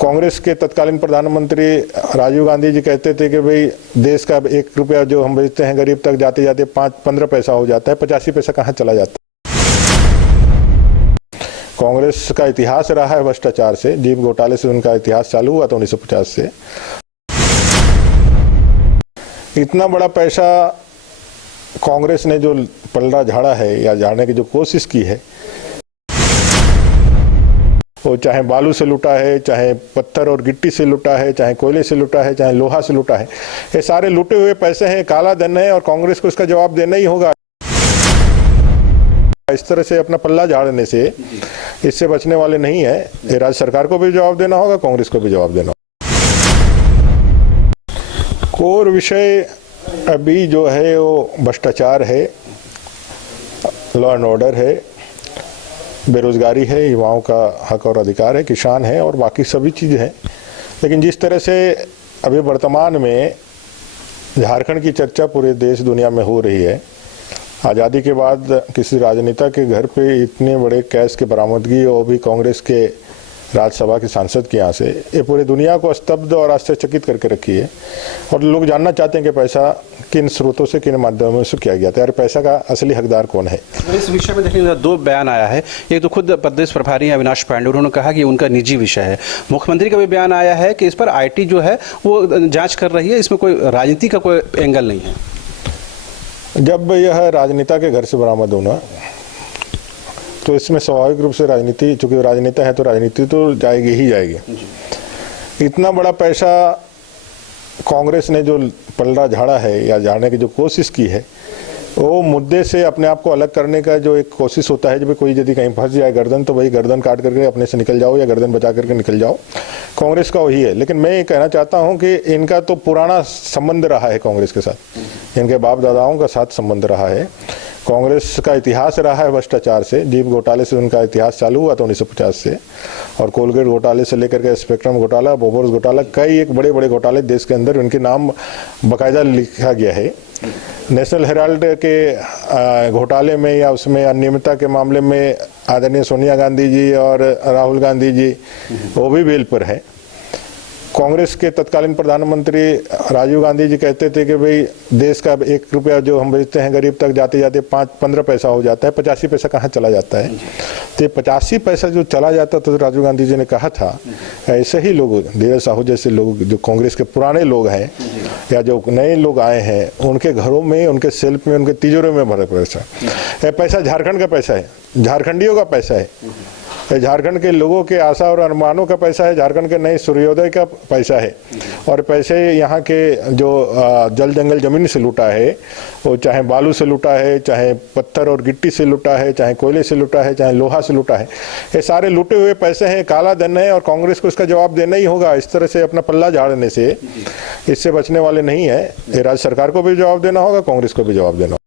कांग्रेस के तत्कालीन प्रधानमंत्री राजीव गांधी जी कहते थे कि भाई देश का 1 रुपया जो हम बेचते हैं गरीब तक जाते जाते 5-15 पैसा हो जाता है, 85 पैसा कहाँ चला जाता है। कांग्रेस का इतिहास रहा है भ्रष्टाचार से, जीप घोटाले से उनका इतिहास चालू हुआ था 1950 से। इतना बड़ा पैसा कांग्रेस ने जो पलड़ा झाड़ा है या झाड़ने की जो कोशिश की है, वो चाहे बालू से लूटा है, चाहे पत्थर और गिट्टी से लूटा है, चाहे कोयले से लूटा है, चाहे लोहा से लूटा है, ये सारे लूटे हुए पैसे हैं, काला धन है और कांग्रेस को इसका जवाब देना ही होगा। इस तरह से अपना पल्ला झाड़ने से इससे बचने वाले नहीं है। ये राज्य सरकार को भी जवाब देना होगा, कांग्रेस को भी जवाब देना होगा। कोर विषय अभी जो है वो भ्रष्टाचार है, लॉ एंड ऑर्डर है, बेरोजगारी है, युवाओं का हक और अधिकार है, किसान है और बाकी सभी चीज़ हैं। लेकिन जिस तरह से अभी वर्तमान में झारखंड की चर्चा पूरे देश दुनिया में हो रही है, आज़ादी के बाद किसी राजनेता के घर पे इतने बड़े कैश की बरामदगी और भी कांग्रेस के राज्यसभा के सांसद के यहाँ से, ये पूरी दुनिया को स्तब्ध और आश्चर्यचकित करके रखी है। और लोग जानना चाहते हैं कि पैसा किन स्रोतों से, किन माध्यमों से किया गया था और पैसा का असली हकदार कौन है। इस विषय में देखिए 2 बयान आया है। एक तो खुद प्रदेश प्रभारी अविनाश पांडे, उन्होंने कहा कि उनका निजी विषय है। मुख्यमंत्री का भी बयान आया है कि इस पर IT जो है वो जाँच कर रही है, इसमें कोई राजनीति का कोई एंगल नहीं है। जब यह राजनेता के घर से बरामद होना तो इसमें स्वाभाविक रूप से राजनीति, चूंकि राजनेता है तो राजनीति तो जाएगी ही जाएगी। इतना बड़ा पैसा कांग्रेस ने जो पलड़ा झाड़ा है या झाड़ने की जो कोशिश की है, वो मुद्दे से अपने आप को अलग करने का जो एक कोशिश होता है। जब कोई यदि कहीं फंस जाए गर्दन, तो भाई गर्दन काट करके अपने से निकल जाओ या गर्दन बचा करके निकल जाओ, कांग्रेस का वही है। लेकिन मैं ये कहना चाहता हूँ कि इनका तो पुराना संबंध रहा है कांग्रेस के साथ, इनके बाप दादाओं का साथ संबंध रहा है। कांग्रेस का इतिहास रहा है भ्रष्टाचार से, जीप घोटाले से उनका इतिहास चालू हुआ था 1950 से, और कोलगेट घोटाले से लेकर के स्पेक्ट्रम घोटाला, बोफोर्स घोटाला, कई एक बड़े बड़े घोटाले देश के अंदर उनके नाम बाकायदा लिखा गया है। नेशनल हेराल्ड के घोटाले में या उसमें अनियमितता के मामले में आदरणीय सोनिया गांधी जी और राहुल गांधी जी वो भी बेल पर है। कांग्रेस के तत्कालीन प्रधानमंत्री राजीव गांधी जी कहते थे कि भाई देश का 1 रुपया जो हम बेचते हैं गरीब तक जाते जाते 5-15 पैसा हो जाता है, 85 पैसा कहाँ चला जाता है। तो 85 पैसा जो चला जाता तो राजीव गांधी जी ने कहा था, ऐसे ही लोग, धीरज साहू जैसे लोग जो कांग्रेस के पुराने लोग हैं या जो नए लोग आए हैं, उनके घरों में, उनके सेल्फ में, उनके तिजोरी में भरे पैसा। यह पैसा झारखंड का पैसा है, झारखंडियों का पैसा है, झारखंड के लोगों के आशा और अरमानों का पैसा है, झारखंड के नए सूर्योदय का पैसा है। और पैसे यहाँ के जो जल जंगल जमीन से लूटा है, वो चाहे बालू से लूटा है, चाहे पत्थर और गिट्टी से लूटा है, चाहे कोयले से लूटा है, चाहे लोहा से लूटा है, ये सारे लूटे हुए पैसे हैं, काला धन है और कांग्रेस को इसका जवाब देना ही होगा। इस तरह से अपना पल्ला झाड़ने से इससे बचने वाले नहीं है। ये राज्य सरकार को भी जवाब देना होगा, कांग्रेस को भी जवाब देना होगा।